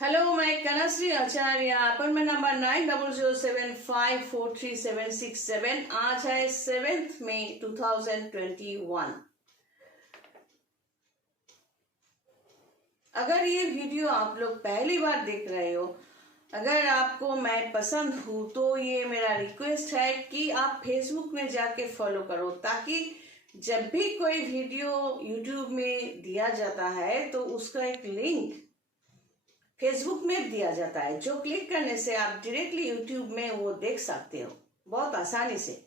Hello, मैं कनश्री आचार्य। Appointment number 9007543767। आज है 7 मई 2021। अगर ये वीडियो आप लोग पहली बार देख रहे हो, अगर आपको मैं पसंद हूँ तो ये मेरा रिक्वेस्ट है कि आप फेसबुक में जाके फॉलो करो, ताकि जब भी कोई वीडियो यूट्यूब में दिया जाता है तो उसका एक लिंक फेसबुक में दिया जाता है, जो क्लिक करने से आप डायरेक्टली यूट्यूब में वो देख सकते हो बहुत आसानी से,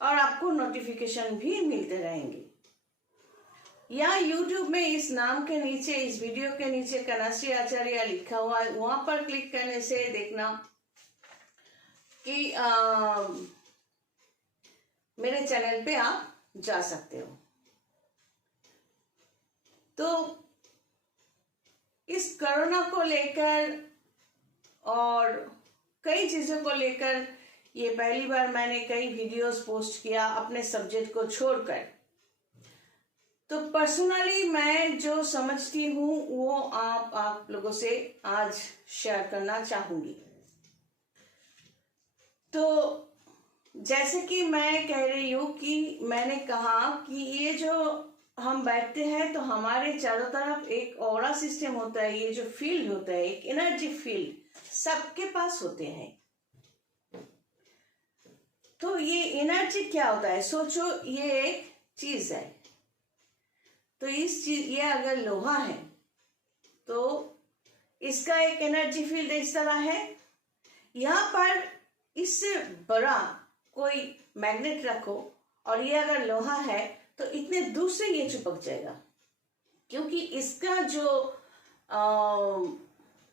और आपको नोटिफिकेशन भी मिलते रहेंगे। या यूट्यूब में इस नाम के नीचे, इस वीडियो के नीचे कनश्री आचार्य लिखा हुआ है, वहां पर क्लिक करने से देखना कि मेरे चैनल पे आप जा सकते हो। तो इस कोरोना को लेकर और कई चीजों को लेकर ये पहली बार मैंने कई वीडियोस पोस्ट किया अपने सब्जेक्ट को छोड़कर। तो पर्सनली मैं जो समझती हूँ वो आप लोगों से आज शेयर करना चाहूंगी। तो जैसे कि मैं कह रही हूँ कि मैंने कहा कि ये जो हम बैठते हैं तो हमारे चारों तरफ एक ऑरा सिस्टम होता है, ये जो फील्ड होता है, एक एनर्जी फील्ड सबके पास होते हैं। तो ये एनर्जी क्या होता है, सोचो ये एक चीज है, तो इस चीज, ये अगर लोहा है तो इसका एक एनर्जी फील्ड इस तरह है। यहाँ पर इससे बड़ा कोई मैग्नेट रखो और ये अगर लोहा है तो इतने दूर से ये चिपक जाएगा, क्योंकि इसका जो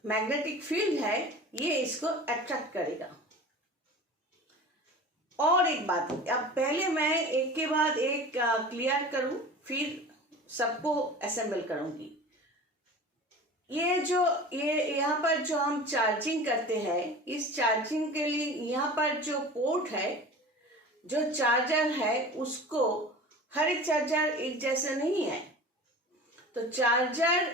मैग्नेटिक फील्ड है ये इसको अट्रैक्ट करेगा। और एक बात, अब पहले मैं एक के बाद एक क्लियर करूं, फिर सबको असेंबल करूंगी। ये यहाँ पर जो हम चार्जिंग करते हैं, इस चार्जिंग के लिए यहाँ पर जो पोर्ट है, जो चार्जर है, उसको हर एक चार्जर एक जैसे नहीं है, तो चार्जर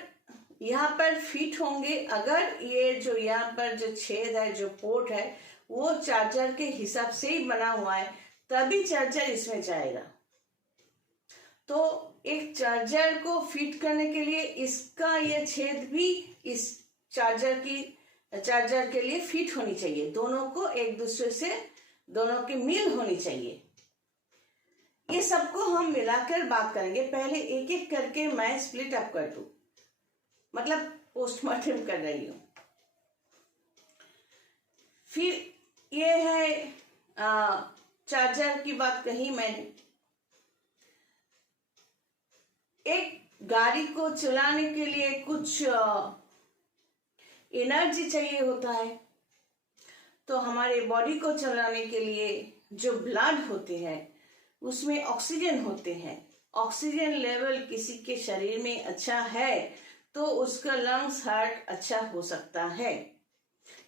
यहाँ पर फिट होंगे। अगर ये जो यहाँ पर जो छेद है, जो पोर्ट है, वो चार्जर के हिसाब से ही बना हुआ है, तभी चार्जर इसमें जाएगा। तो एक चार्जर को फिट करने के लिए इसका ये छेद भी इस चार्जर के लिए फिट होनी चाहिए। दोनों को एक दूसरे से, दोनों की मिल होनी चाहिए। ये सबको हम मिलाकर बात करेंगे। पहले एक एक करके मैं स्प्लिट अप कर दूं, मतलब पोस्टमार्टम कर रही हूं। फिर ये है चार्जर की बात कही मैंने। एक गाड़ी को चलाने के लिए कुछ एनर्जी चाहिए होता है, तो हमारे बॉडी को चलाने के लिए जो ब्लड होते हैं उसमें ऑक्सीजन होते हैं। ऑक्सीजन लेवल किसी के शरीर में अच्छा है तो उसका लंग्स, हार्ट अच्छा हो सकता है।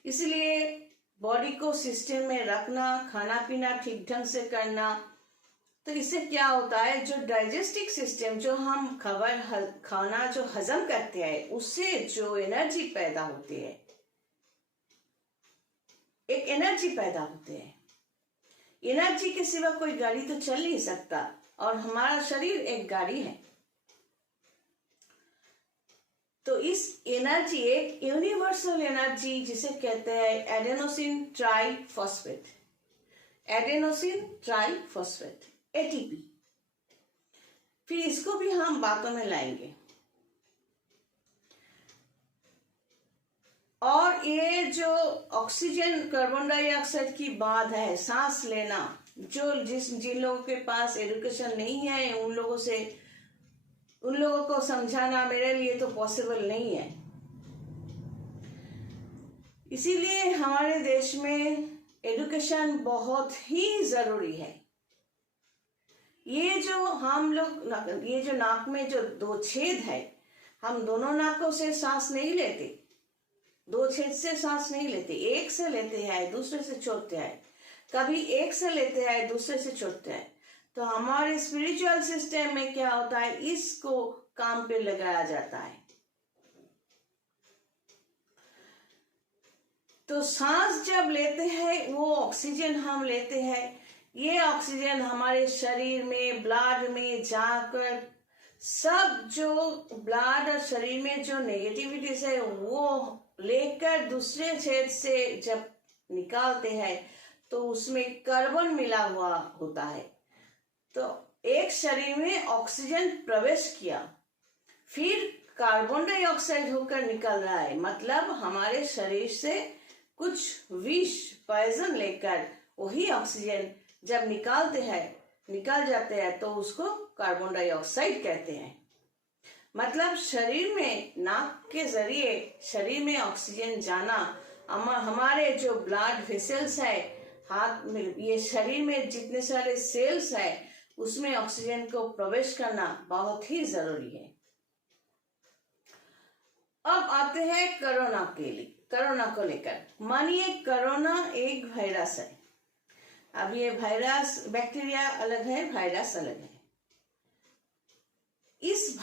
इसलिए बॉडी को सिस्टम में रखना, खाना पीना ठीक ढंग से करना। तो इससे क्या होता है, जो डाइजेस्टिव सिस्टम, जो हम खाना जो हजम करते हैं, उससे जो एनर्जी पैदा होती है, एक एनर्जी पैदा होते हैं। एनर्जी के सिवा कोई गाड़ी तो चल नहीं सकता, और हमारा शरीर एक गाड़ी है। तो इस एनर्जी, एक यूनिवर्सल एनर्जी जिसे कहते हैं एडेनोसिन ट्राइफॉस्फेट, एटीपी। फिर इसको भी हम बातों में लाएंगे। और ये जो ऑक्सीजन, कार्बन डाइऑक्साइड की बात है, सांस लेना, जिन लोगों के पास एजुकेशन नहीं है उन लोगों को समझाना मेरे लिए तो पॉसिबल नहीं है। इसीलिए हमारे देश में एजुकेशन बहुत ही जरूरी है। ये जो हम लोग, ये जो नाक में जो दो छेद है, हम दोनों नाकों से सांस नहीं लेते, दो छेद से सांस नहीं लेते, एक से लेते हैं, दूसरे से छोड़ते हैं, कभी एक से लेते हैं, दूसरे से छोड़ते हैं। तो हमारे स्पिरिचुअल सिस्टम में क्या होता है, इसको काम पे लगाया जाता है। तो सांस जब लेते हैं वो ऑक्सीजन हम लेते हैं, ये ऑक्सीजन हमारे शरीर में ब्लड में जाकर सब जो ब्लड और शरीर में जो नेगेटिविटीज है वो लेकर दूसरे छेद से जब निकालते हैं तो उसमें कार्बन मिला हुआ होता है। तो एक शरीर में ऑक्सीजन प्रवेश किया, फिर कार्बन डाइऑक्साइड होकर निकल रहा है, मतलब हमारे शरीर से कुछ विष पॉइजन लेकर वही ऑक्सीजन जब निकाल जाते हैं तो उसको कार्बन डाइऑक्साइड कहते हैं। मतलब शरीर में नाक के जरिए शरीर में ऑक्सीजन जाना, हमारे जो ब्लड वेसल्स है हाथ में, ये शरीर में जितने सारे सेल्स है उसमें ऑक्सीजन को प्रवेश करना बहुत ही जरूरी है। अब आते हैं कोरोना को लेकर। मानिए कोरोना एक वायरस है। अब ये वायरस, बैक्टीरिया अलग है, वायरस अलग है। इस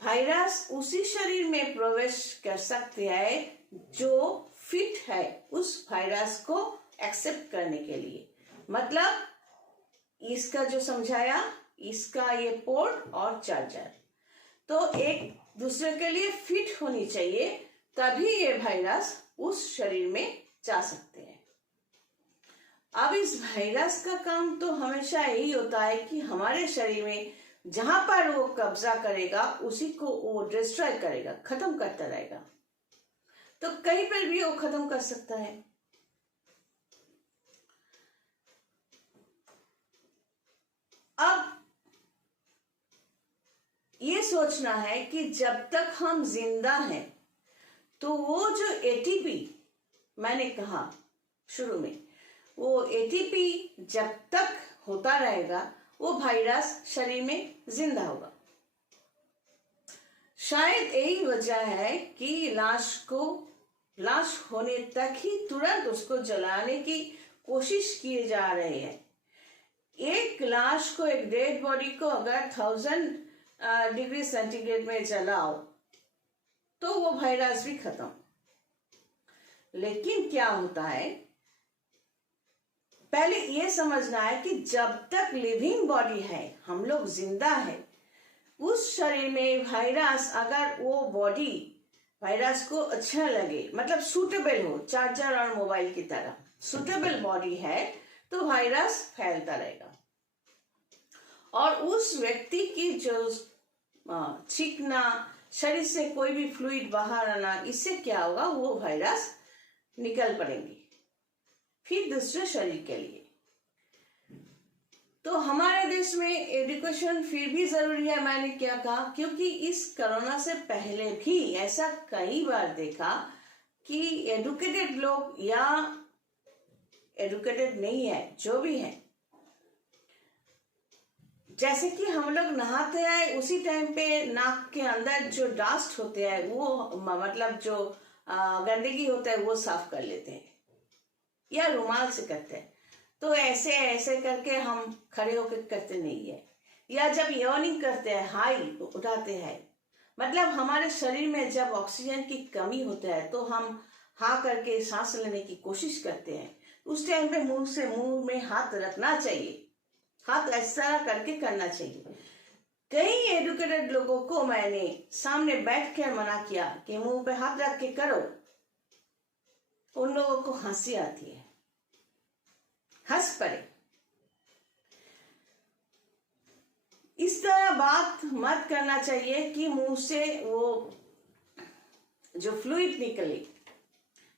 वायरस उसी शरीर में प्रवेश कर सकते हैं जो फिट है उस वायरस को एक्सेप्ट करने के लिए। मतलब इसका जो समझाया, इसका ये पोर्ट और चार्जर तो एक दूसरे के लिए फिट होनी चाहिए, तभी ये वायरस उस शरीर में जा सकते हैं। अब इस वायरस का काम तो हमेशा यही होता है कि हमारे शरीर में जहां पर वो कब्जा करेगा उसी को वो डिस्ट्रॉय करेगा, खत्म करता रहेगा। तो कहीं पर भी वो खत्म कर सकता है। अब ये सोचना है कि जब तक हम जिंदा हैं तो वो जो एटीपी मैंने कहा शुरू में, वो एटीपी जब तक होता रहेगा वो वायरस शरीर में जिंदा होगा। शायद यही वजह है कि लाश होने तक ही तुरंत उसको जलाने की कोशिश किए जा रहे हैं। एक लाश को, एक डेड बॉडी को अगर 1000 डिग्री सेंटीग्रेड में जलाओ तो वो वायरस भी खत्म। लेकिन क्या होता है, पहले ये समझना है कि जब तक लिविंग बॉडी है, हम लोग जिंदा है, उस शरीर में वायरस, अगर वो बॉडी वायरस को अच्छा लगे, मतलब सूटेबल हो, चार्जर और मोबाइल की तरह सूटेबल बॉडी है तो वायरस फैलता रहेगा। और उस व्यक्ति की जो छींकना, शरीर से कोई भी फ्लूइड बाहर आना, इससे क्या होगा, वो वायरस निकल पड़ेंगे फिर दूसरे शरीर के लिए। तो हमारे देश में एजुकेशन फिर भी जरूरी है। मैंने क्या कहा, क्योंकि इस कोरोना से पहले भी ऐसा कई बार देखा कि एडुकेटेड लोग या एडुकेटेड नहीं है, जो भी है, जैसे कि हम लोग नहाते हैं उसी टाइम पे नाक के अंदर जो डस्ट होते हैं, वो मतलब जो गंदगी होता है वो साफ कर लेते हैं या रुमाल से करते हैं। तो ऐसे ऐसे करके हम खड़े होकर करते नहीं है। या जब यॉर्निंग करते हैं, हाई उठाते हैं, मतलब हमारे शरीर में जब ऑक्सीजन की कमी होता है तो हम हाँ करके सांस लेने की कोशिश करते हैं। उस टाइम पे मुंह में हाथ रखना चाहिए, हाथ ऐसा करके करना चाहिए। कई एडुकेटेड लोगों को मैंने सामने बैठ कर मना किया कि मुंह पे हाथ रख के करो, उन लोगों को हंसी आती है, हंस पड़े। इस तरह बात मत करना चाहिए कि मुंह से वो जो फ्लूइड निकले।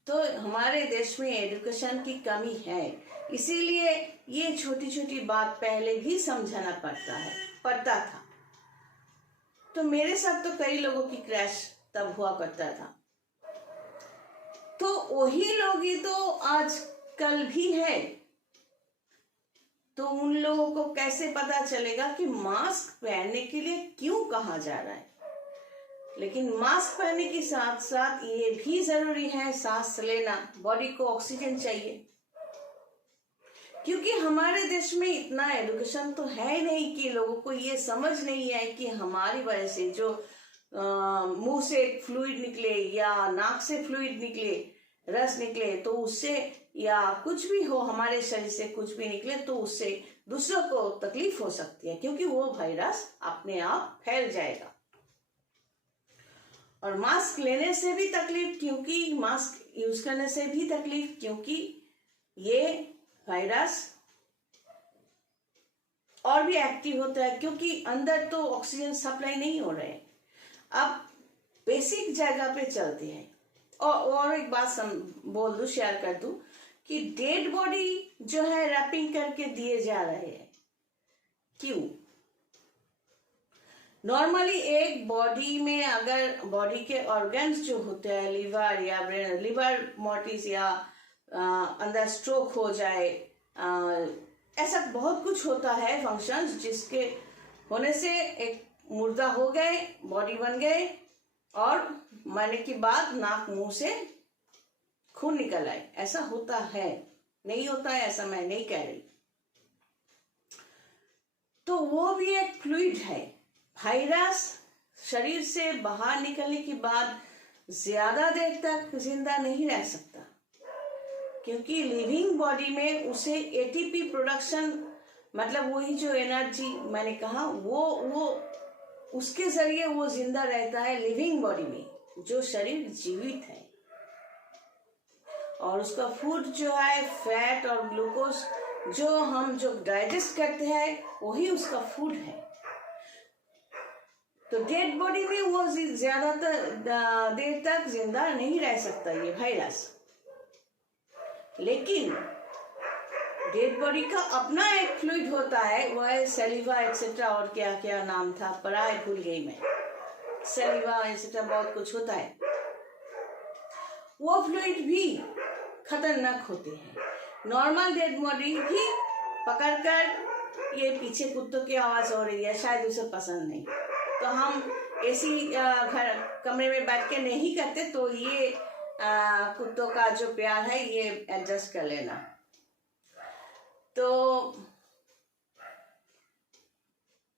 तो हमारे देश में एजुकेशन की कमी है, इसीलिए ये छोटी छोटी बात पहले भी समझाना पड़ता था। तो मेरे साथ तो कई लोगों की क्रैश तब हुआ करता था। तो वही लोग ही तो आज कल भी है। तो उन लोगों को कैसे पता चलेगा कि मास्क पहनने के लिए क्यों कहा जा रहा है। लेकिन मास्क पहनने के साथ साथ ये भी जरूरी है सांस लेना, बॉडी को ऑक्सीजन चाहिए। क्योंकि हमारे देश में इतना एजुकेशन तो है नहीं कि लोगों को ये समझ नहीं है कि हमारी वजह से जो मुंह से फ्लूइड निकले या नाक से फ्लूइड निकले, रस निकले, तो उससे या कुछ भी हो, हमारे शरीर से कुछ भी निकले तो उससे दूसरों को तकलीफ हो सकती है, क्योंकि वो वायरस अपने आप फैल जाएगा। और मास्क लेने से भी तकलीफ, क्योंकि मास्क यूज करने से भी तकलीफ, क्योंकि ये वायरस और भी एक्टिव होता है, क्योंकि अंदर तो ऑक्सीजन सप्लाई नहीं हो रहे। अब बेसिक जगह पे चलते हैं। और एक बात बोल दूं, शेयर कर दूं कि डेड बॉडी जो है रैपिंग करके दिए जा रहे हैं। क्यों? नॉर्मली एक बॉडी में अगर बॉडी के ऑर्गन्स जो होते हैं, लिवर या ब्रेन, लिवर मोटिस या अंदर स्ट्रोक हो जाए, ऐसा बहुत कुछ होता है फंक्शंस, जिसके होने से एक मुर्दा हो गए, बॉडी बन गए, और मरने के बाद नाक मुंह से खून निकल आए। ऐसा होता है, नहीं होता है ऐसा मैं नहीं कह रही। तो वो भी एक फ्लूइड है। वायरस शरीर से बाहर निकलने के बाद ज्यादा देर तक जिंदा नहीं रह सकता, क्योंकि लिविंग बॉडी में उसे एटीपी प्रोडक्शन, मतलब वही जो एनर्जी मैंने कहा, वो उसके जरिए वो जिंदा रहता है लिविंग बॉडी में, जो शरीर जीवित है। और उसका फूड जो है फैट और ग्लूकोज, जो हम जो डाइजेस्ट करते हैं, वही उसका फूड है। तो डेड बॉडी में वो ज्यादातर देर तक जिंदा नहीं रह सकता ये वायरस। लेकिन डेड बॉडी का अपना एक फ्लूइड होता है, वो है सैलिवा एक्सेट्रा, और क्या क्या नाम था, पराए भूल गई मैं, सैलिवा एक्सेट्रा बहुत कुछ होता है। वो फ्लूइड भी खतरनाक होते हैं। नॉर्मल डेड बॉडी भी पकड़कर, ये पीछे कुत्तों की आवाज हो रही है, शायद उसे पसंद नहीं, तो हम एसी घर कमरे में बैठ के नहीं करते, तो ये कुत्तों का जो प्यार है ये एडजस्ट कर लेना। तो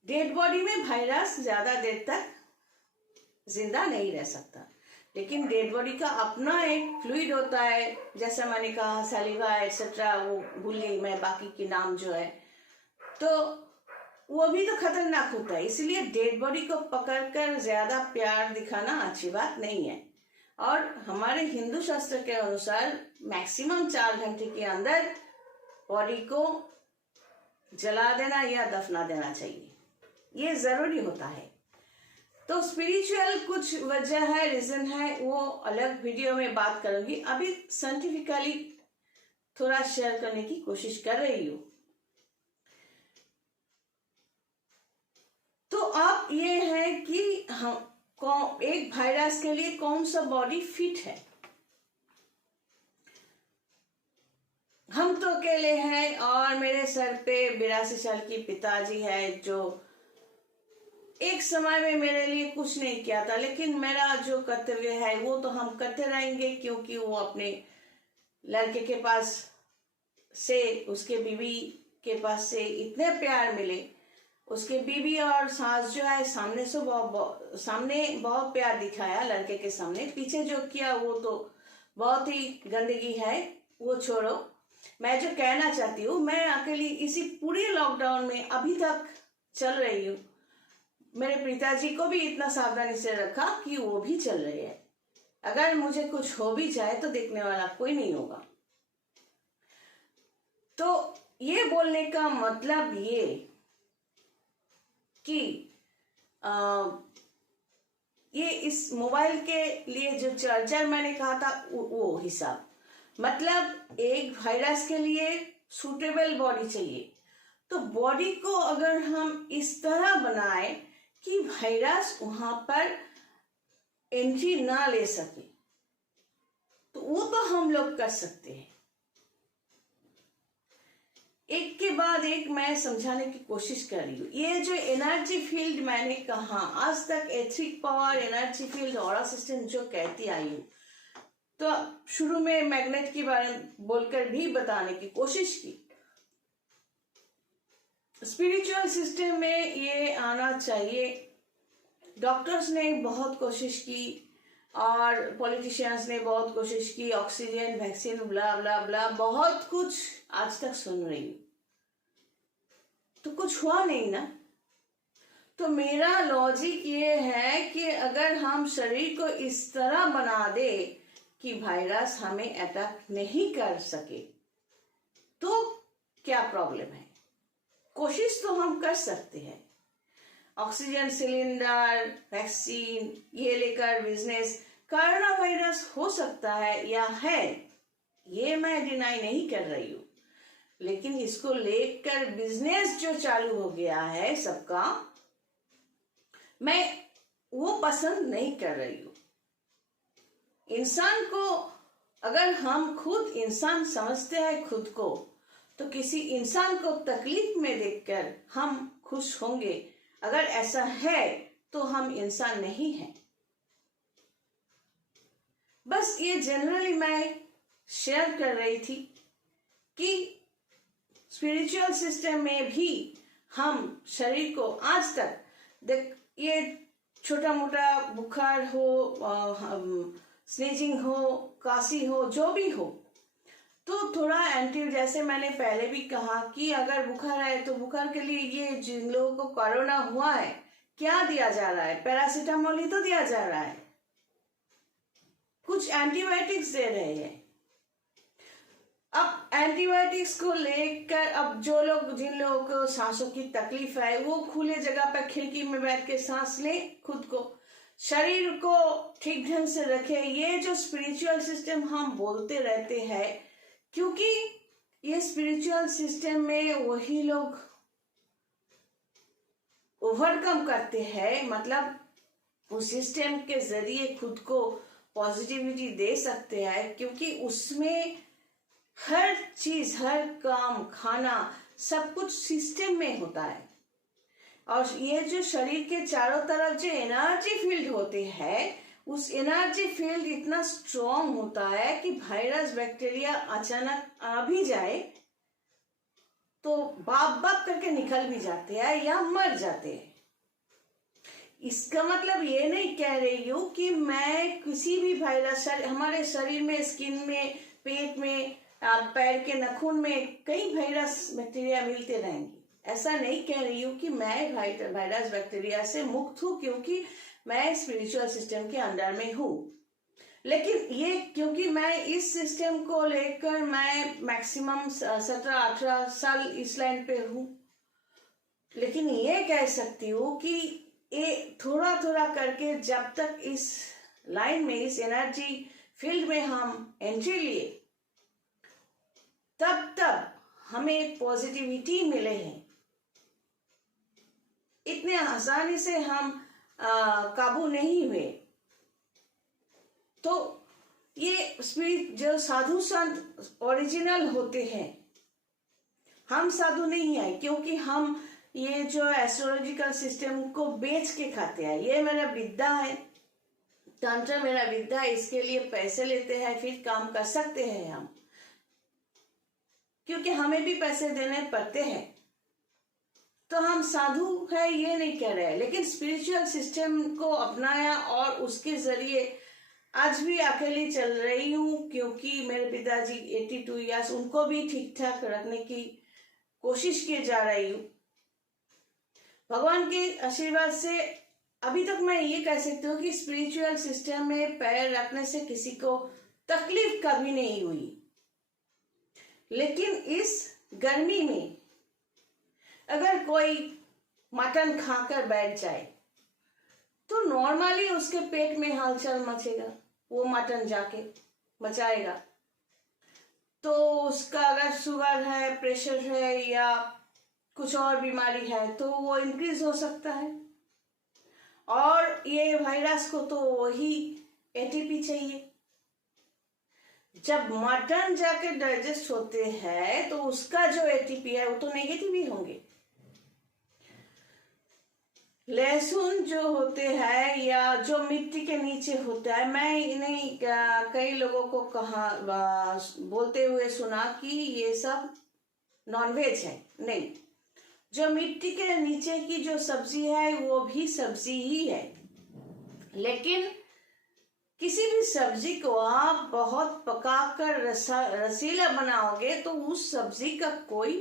डेड बॉडी में वायरस ज्यादा देर तक जिंदा नहीं रह सकता, लेकिन डेड बॉडी का अपना एक फ्लूइड होता है, जैसे मैंने कहा सैलिवा एक्सेट्रा, वो भूल गई मैं बाकी के नाम जो है, तो वो भी तो खतरनाक होता है। इसलिए डेड बॉडी को पकड़कर ज्यादा प्यार दिखाना अच्छी बात नहीं है। और हमारे हिंदू शास्त्र के अनुसार मैक्सिमम 4 घंटे के अंदर बॉडी को जला देना या दफना देना चाहिए, ये जरूरी होता है। तो स्पिरिचुअल कुछ वजह है, रीजन है, वो अलग वीडियो में बात करूंगी। अभी साइंटिफिकली थोड़ा शेयर करने की कोशिश कर रही हूँ। तो अब ये है कि हम एक वायरस के लिए कौन सा बॉडी फिट है। हम तो अकेले हैं, और मेरे सर पे 82 साल की पिताजी है, जो एक समय में मेरे लिए कुछ नहीं किया था, लेकिन मेरा जो कर्तव्य है वो तो हम करते रहेंगे, क्योंकि वो अपने लड़के के पास से, उसके बीवी के पास से इतने प्यार मिले। उसके बीवी और सास जो है सामने बहुत प्यार दिखाया लड़के के सामने, पीछे जो किया वो तो बहुत ही गंदगी है, वो छोड़ो। मैं जो कहना चाहती हूँ, मैं अकेली इसी पूरे लॉकडाउन में अभी तक चल रही हूँ। मेरे पिताजी को भी इतना सावधानी से रखा कि वो भी चल रहे हैं। अगर मुझे कुछ हो भी जाए तो देखने वाला कोई नहीं होगा। तो ये बोलने का मतलब ये कि ये इस मोबाइल के लिए जो चार्जर मैंने कहा था, वो हिसाब, मतलब एक वायरस के लिए सूटेबल बॉडी चाहिए। तो बॉडी को अगर हम इस तरह बनाए कि वायरस वहां पर एंट्री ना ले सके, तो वो तो हम लोग कर सकते हैं। एक के बाद एक मैं समझाने की कोशिश कर रही हूँ। ये जो एनर्जी फील्ड मैंने कहा, आज तक etheric power, energy field, aura system जो कहती आई हूँ, तो शुरू में मैग्नेट के बारे में बोलकर भी बताने की कोशिश की। स्पिरिचुअल सिस्टम में ये आना चाहिए डॉक्टर्स ने बहुत कोशिश की और पॉलिटिशियंस ने बहुत कोशिश की, ऑक्सीजन, वैक्सीन, ब्ला ब्ला ब्ला, बहुत कुछ आज तक सुन रही हूँ, तो कुछ हुआ नहीं ना। तो मेरा लॉजिक ये है कि अगर हम शरीर को इस तरह बना दे कि वायरस हमें अटैक नहीं कर सके, तो क्या प्रॉब्लम है? कोशिश तो हम कर सकते हैं। ऑक्सीजन सिलेंडर, वैक्सीन, ये लेकर बिजनेस, कोरोना वायरस हो सकता है या है, ये मैं डिनाई नहीं कर रही हूँ, लेकिन इसको लेकर बिजनेस जो चालू हो गया है सबका, मैं वो पसंद नहीं कर रही हूँ। इंसान को, अगर हम खुद इंसान समझते हैं खुद को, तो किसी इंसान को तकलीफ में देखकर हम खुश होंगे। अगर ऐसा है तो हम इंसान नहीं हैं। बस ये जनरली मैं शेयर कर रही थी कि स्पिरिचुअल सिस्टम में भी हम शरीर को आज तक देख, ये छोटा मोटा बुखार हो, स्नीजिंग हो, काशी हो, जो भी हो, तो थोड़ा एंटी, जैसे मैंने पहले भी कहा कि अगर बुखार है तो बुखार के लिए ये जिन लोगों को कोरोना हुआ है, क्या दिया जा रहा है? पैरासीटामोल ही तो दिया जा रहा है, कुछ एंटीबायोटिक्स दे रहे हैं। अब एंटीबायोटिक्स को लेकर अब जो लोग, जिन लोगों को सांसों की तकलीफ है, वो खुले जगह पर खिड़की में बैठ के सांस लें, खुद को, शरीर को ठीक ढंग से रखें। ये जो स्पिरिचुअल सिस्टम हम बोलते रहते हैं, क्योंकि ये स्पिरिचुअल सिस्टम में वही लोग ओवरकम करते हैं, मतलब उस सिस्टम के जरिए खुद को पॉजिटिविटी दे सकते हैं, क्योंकि उसमें हर चीज, हर काम, खाना, सब कुछ सिस्टम में होता है। और ये जो शरीर के चारों तरफ जो एनर्जी फील्ड होते हैं, उस एनर्जी फील्ड इतना स्ट्रॉन्ग होता है कि वायरस, बैक्टीरिया अचानक आ भी जाए तो बाप बाप करके निकल भी जाते हैं या मर जाते हैं। इसका मतलब ये नहीं कह रही हूँ कि मैं किसी भी वायरस, हमारे शरीर में, स्किन में, पेट में, पैर के नखून में कई वायरस बैक्टीरिया मिलते रहेंगे, ऐसा नहीं कह रही हूँ कि मैं वायरस बैक्टीरिया से मुक्त हूँ, क्योंकि मैं स्पिरिचुअल सिस्टम के अंडर में हूँ। लेकिन ये, क्योंकि मैं इस सिस्टम को लेकर मैं मैक्सिमम 17-18 साल इस लाइन पे हूँ, लेकिन ये कह सकती हूँ कि ये थोड़ा थोड़ा करके जब तक इस लाइन में, इस एनर्जी फील्ड में हम एंट्री लिए, तब तक हमें पॉजिटिविटी मिले हैं। इतने आसानी से हम काबू नहीं हुए। तो ये स्पिरिट, जो साधु संत ओरिजिनल होते हैं, हम साधु नहीं है, क्योंकि हम ये जो एस्ट्रोलॉजिकल सिस्टम को बेच के खाते हैं। ये मेरा विद्या है, तंत्र मेरा विद्या है, इसके लिए पैसे लेते हैं, फिर काम कर सकते हैं हम, क्योंकि हमें भी पैसे देने पड़ते हैं। तो हम साधु है ये नहीं कह रहे, लेकिन स्पिरिचुअल सिस्टम को अपनाया और उसके जरिए आज भी अकेली चल रही हूँ, क्योंकि मेरे पिताजी 82 ईयर्स, उनको भी ठीक ठाक रखने की कोशिश की जा रही हूँ। भगवान के आशीर्वाद से अभी तक मैं ये कह सकती हूँ कि स्पिरिचुअल सिस्टम में पैर रखने से किसी को तकलीफ कभी नहीं हुई। लेकिन इस गर्मी में अगर कोई मटन खाकर बैठ जाए तो नॉर्मली उसके पेट में हलचल मचेगा, वो मटन जाके बचाएगा। तो उसका अगर शुगर है, प्रेशर है या कुछ और बीमारी है तो वो इंक्रीज हो सकता है। और ये वायरस को तो वही एटीपी चाहिए। जब मटन जाके डाइजेस्ट होते हैं तो उसका जो एटीपी है वो तो नेगेटिव ही होंगे। लहसुन जो होते हैं या जो मिट्टी के नीचे होता है, मैं इन्हें कई लोगों को कहा बोलते हुए सुना कि ये सब नॉनवेज है। नहीं, जो मिट्टी के नीचे की जो सब्जी है वो भी सब्जी ही है। लेकिन किसी भी सब्जी को आप बहुत पकाकर रसीला बनाओगे तो उस सब्जी का कोई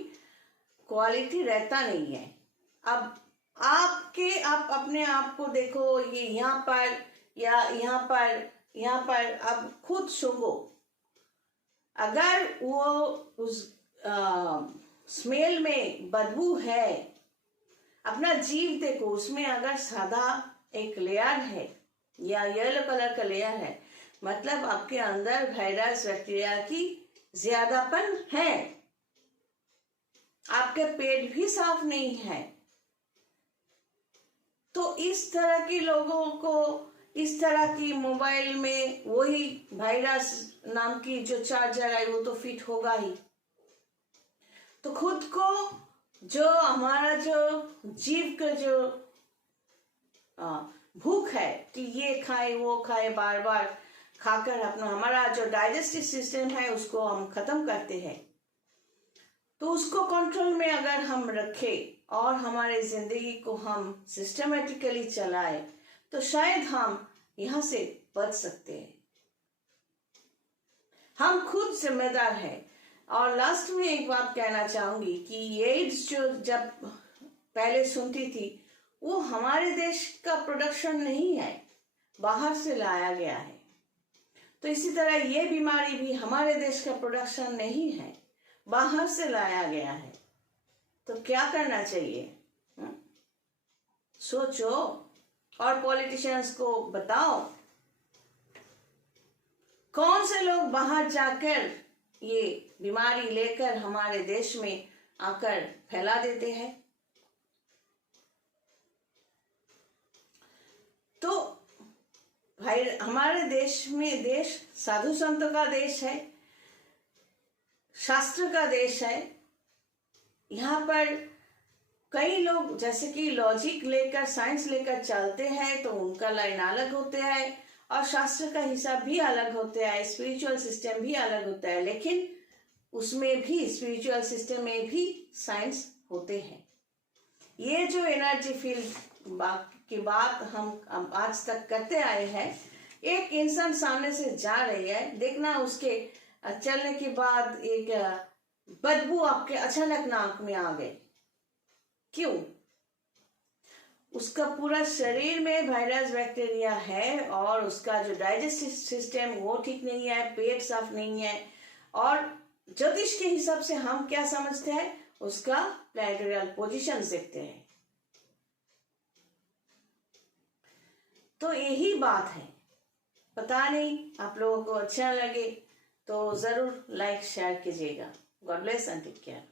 क्वालिटी रहता नहीं है। अब आप अपने आप को देखो, ये यहाँ पर या यहाँ पर आप खुद सूंघो, अगर वो उस स्मेल में बदबू है, अपना जीव देखो, उसमें अगर सादा एक लेयर है या येलो कलर का लेयर है, मतलब आपके अंदर वायरस बैक्टीरिया की ज्यादापन है, आपके पेट भी साफ नहीं है। तो इस तरह के लोगों को इस तरह की मोबाइल में वही वायरस नाम की जो चार्जर है वो तो फिट होगा ही। तो खुद को जो हमारा जो जीव का जो भूख है कि ये खाए वो खाए, बार बार खाकर अपना हमारा जो डाइजेस्टिव सिस्टम है उसको हम खत्म करते हैं। तो उसको कंट्रोल में अगर हम रखें और हमारे जिंदगी को हम सिस्टमेटिकली चलाए तो शायद हम यहां से बच सकते हैं। हम खुद जिम्मेदार हैं। और लास्ट में एक बात कहना चाहूंगी कि एड्स जो जब पहले सुनती थी वो हमारे देश का प्रोडक्शन नहीं है, बाहर से लाया गया है। तो इसी तरह ये बीमारी भी हमारे देश का प्रोडक्शन नहीं है, बाहर से लाया गया है। तो क्या करना चाहिए? सोचो और पॉलिटिशियंस को बताओ, कौन से लोग बाहर जाकर ये बीमारी लेकर हमारे देश में आकर फैला देते हैं। तो भाई हमारे देश में, देश साधु संतों का देश है, शास्त्र का देश है। यहाँ पर कई लोग जैसे कि लॉजिक लेकर, साइंस लेकर चलते हैं तो उनका लाइन अलग होते हैं और शास्त्र का हिसाब भी अलग होता है, स्पिरिचुअल सिस्टम भी अलग होता है, लेकिन उसमें भी, स्पिरिचुअल सिस्टम में भी साइंस होते हैं। ये जो एनर्जी फील्ड की बात हम आज तक करते आए हैं, एक इंसान सामने से जा रही है, देखना उसके चलने के बाद एक बदबू आपके अचानक नाक में आ गई, क्यों? उसका पूरा शरीर में वायरस बैक्टीरिया है और उसका जो डाइजेस्टिव सिस्टम वो ठीक नहीं है, पेट साफ नहीं है। और ज्योतिष के हिसाब से हम क्या समझते हैं, उसका प्लैनेटोरियल पोजीशन देखते हैं। तो यही बात है। पता नहीं आप लोगों को अच्छा लगे तो जरूर लाइक शेयर कीजिएगा। God bless and take care.